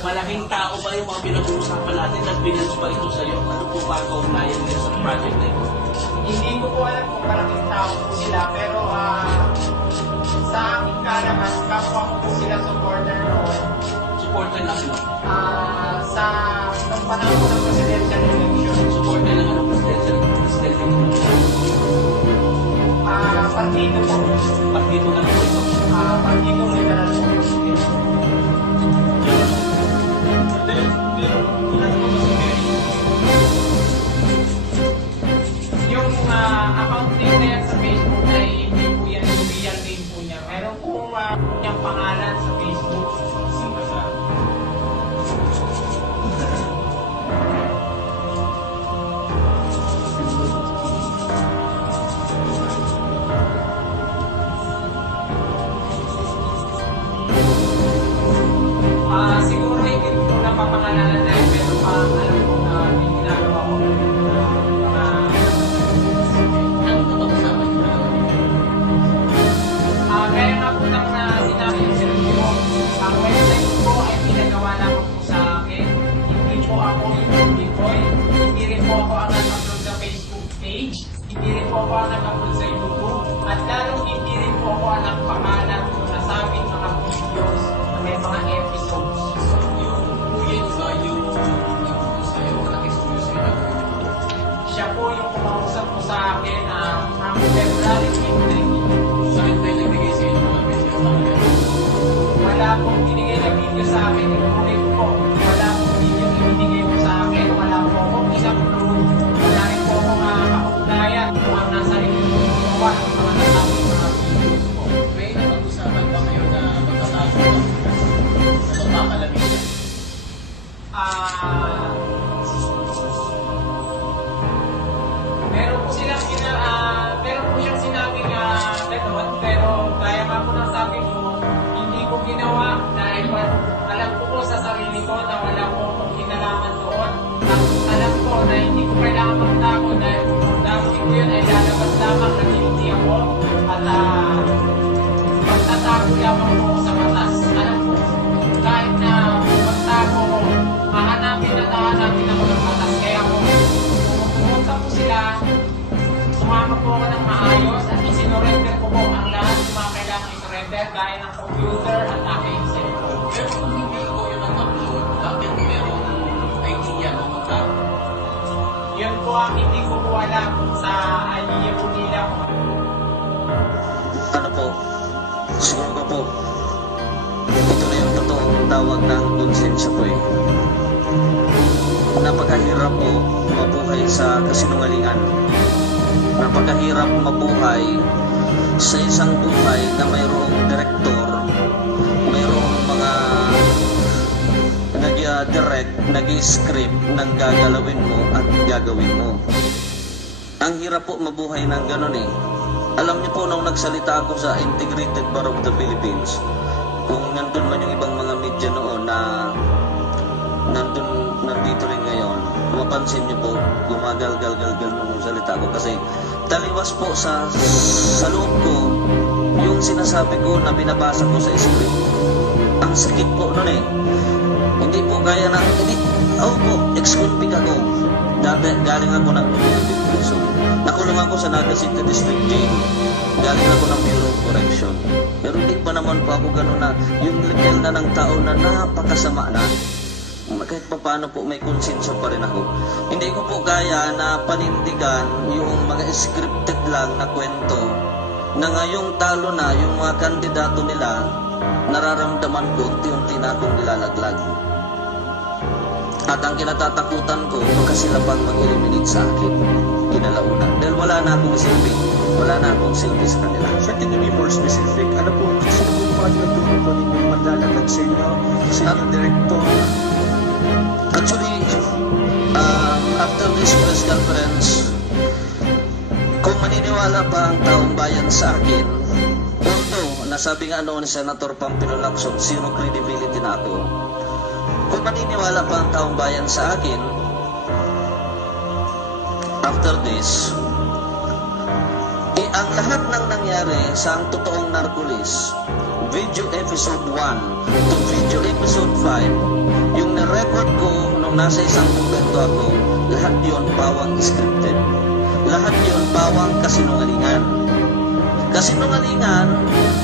Malaking tao ba yung mga pinag-uusapan natin at binans pa ito sa'yo? Ano po ba ang kaugnayan nila sa project na ito? Hindi ko po alam kung malaking tao po sila, pero sa aking kalaman, kapwa ko po sila supporter noon. Supporter lang, no? Sa nung panahon ko ng presidential election. Supporter lang ng presidential election. Partido po. Partido na po ito. Partido liberal po. Yung account name na yan sa Facebook ay hindi po yan yung real name po niya. Meron po yung pangalan sa Facebook. Siguro hindi ko napapangalanan dahil pero parang alam ko na yung ginagawa ko. Ano ito pag-usapan niyo? Kaya nga po nang sinabi yung sinabi ko, ang website ko ay pinagawa lamang po sa akin. Hindi po ako yung Bitcoin. Hindi rin po ako ang nag-upload sa Facebook page. Hindi rin po ako ang nag-upload sa YouTube. At lalong hindi rin po ako ang nagpakalat kung nasabing mga videos na may mga episodes. Yung kuya ba yung nag-uusap sa'yo o nag-excuse sa'yo? Siya po yung kumausap po sa akin from February 20. Bakit tayo nagbigay sa'yo ng mga video sa akin? Wala pong binigay na video sa akin. Inulit po. Wala pong video ibinigay po sa akin. Wala po akong isang load. Wala rin po akong kaugnayan kung ang nasa rin po ang mga nasabing mga videos po. May napag-usapan ba kayo na magkatago na magpapalamin niya? Meron po siyang sinabing gano'n, pero kaya nga po ng sabi ko, hindi ko ginawa dahil alam ko sa sarili ko na wala po akong kinalaman doon. At alam ko na hindi ko kailangan magtago dahil kung dami ko yun ay lalabas lamang na guilty ako at magtatago lamang po ako sa batas. Alam ko, kahit na magtago ko, hahanapin ako ng batas. Kaya po, pumunta po sila, sumama po ako ng maayos at isinorender ko po ang lahat ng mga kailangan isurrender gaya ng computer at aking cellphone. Pero kung hindi ko yun ang upload, bakit meron idea na magkakaroon? Yun po ang hindi ko po alam sa idea po nila. Ano po, siguro ko po, ito na yung totoong tawag ng konsensya po eh. Napakahirap po mabuhay sa kasinungalingan. Napakahirap mabuhay sa isang buhay na mayroong direktor, mayroong mga nag-direct, nag-script ng gagalawin mo at gagawin mo. Ang hirap po mabuhay ng ganun eh. Alam niyo po, nung nagsalita ako sa Integrated Bar of the Philippines, kung nandun man yung ibang mga media noon na nandito rin ngayon, mapansin niyo po, gumagal-gal-gal nung salita ko kasi taliwas po sa loob ko yung sinasabi ko na binabasa ko sa script. Ang sakit po nun eh. Hindi po kaya na, po, ex-convict ako. Dati, galing ako ng Philippine Prison. Nakulong ako sa Naga City District Jail. Galing ako ng Bureau of Correction. Pero hindi pa naman po ako gano'n na yung level na ng tao na napakasama na. Kahit pa paano po may konsensya pa rin ako. Hindi ko po kaya na panindigan yung mga scripted lang na kwento na ngayong talo na yung mga kandidato nila, nararamdaman ko unti-unti na akong nilalaglag. At ang kinatatakutan ko, baka sila pang mag-eliminate sa akin kinalaunan. Dahil wala na akong silbi. Wala na akong silbi sa kanila. Sir, can you be more specific? Ano po, sino po mga tinuturo po ninyong maglalaglag sa inyo? Sa inyong director? Actually, after this press conference, kung maniniwala maniniwala pa ang taong bayan sa akin, although nasabi nga noon ni Senator Pampilo Lacson, zero credibility na ako, kung maniniwala pa ang taong bayan sa akin, after this, ang lahat ng nangyari sa ang totoong Narcolis, video episode 1 to video episode 5, yung na-record ko nung nasa isang kumpento ako, lahat yon pawang scripted. Lahat yon pawang kasinungalingan. Kasinungalingan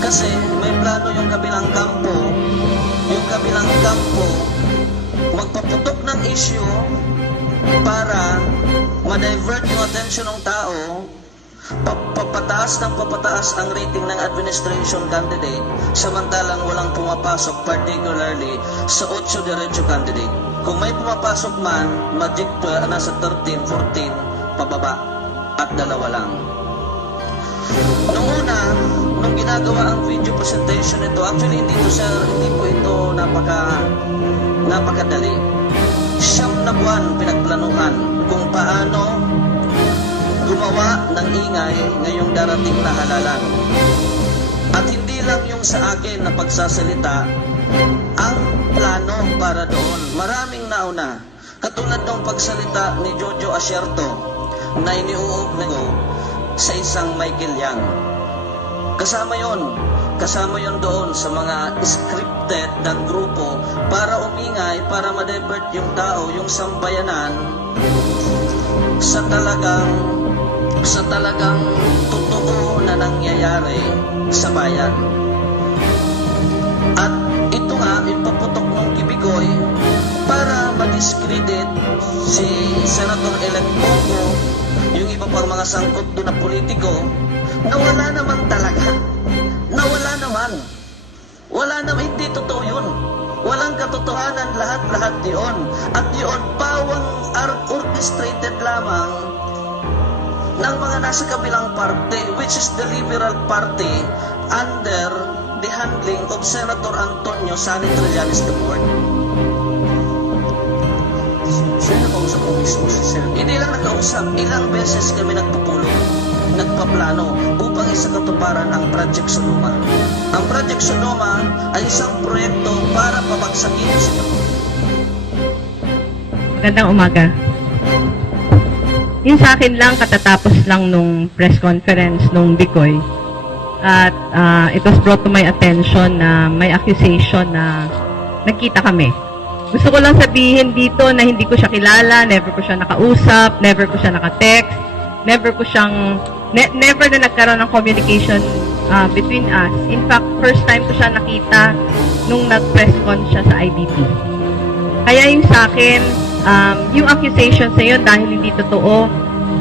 kasi may plano yung kabilang kampo. Yung kabilang kampo magpaputok ng issue para ma-divert yung attention ng tao, papataas ng papataas ang rating ng administration candidate, samantalang walang pumapasok, particularly sa 8 diretso candidate. Kung may pumapasok man, magic nasa 13, 14, pababa at 2 lang. Nung una, nung ginagawa ang video presentation ito, actually hindi po ito napakadali. 9 na buwan pinagplanuhan kung paano gumawa ng ingay ngayong darating na halalan. At hindi lang yung sa akin na pagsasalita ang plano para doon. Maraming nauna. Katulad ng pagsalita ni Jojo Asierto na iniuugnay ko sa isang Michael Yang. Kasama yon doon sa mga scripted ng grupo para umingay, para ma-divert yung tao, yung sambayanan sa talagang totoo na nangyayari sa bayan. At ito nga, ipaputok ng Kibigoy para ma-discredit si Senator-elect Bongo, yung iba pang mga sangkot doon na politiko, na wala naman talaga. Wala naman, hindi totoo yun. Walang katotohanan, lahat-lahat yun. At yun, pawang orchestrated lamang ng mga nasa kabilang parte, which is the Liberal Party under the handling of Senator Antonio Sani Trillanes III. Sir, nakausap ko mismo si Sir. Hindi lang nakausap, ilang beses kami nagpupulong, nagpaplano upang isakatuparan ang Project Sonoma. Ang Project Sonoma ay isang proyekto para pabagsakin sila. Magandang umaga. Yung sa akin lang, katatapos lang nung press conference nung Bicoy. At it was brought to my attention na may accusation na nagkita kami. Gusto ko lang sabihin dito na hindi ko siya kilala, never ko siya nakausap, never ko siya nakatext, never na nagkaroon ng communication between us. In fact, first time ko siya nakita nung nag-press con siya sa IDP. Kaya yung sa akin, yung accusations na yun, dahil hindi totoo,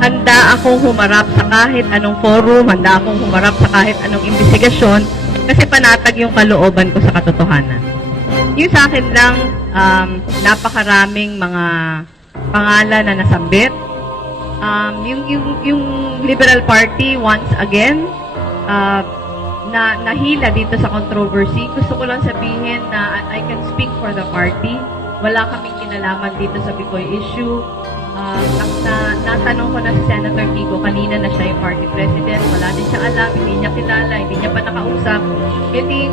handa akong humarap sa kahit anong forum, handa akong humarap sa kahit anong investigasyon, kasi panatag yung kalooban ko sa katotohanan. Yung sa akin lang, napakaraming mga pangalan na nasambit. Yung Liberal Party, once again, nahila dito sa controversy. Gusto ko lang sabihin na I can speak for the party. Wala kaming kinalaman dito sa Bicoy issue. Natanong ko na si Senator Kiko kanina na siya yung party president. Wala din siya alam, hindi niya kilala, hindi niya pa nakausap. Hindi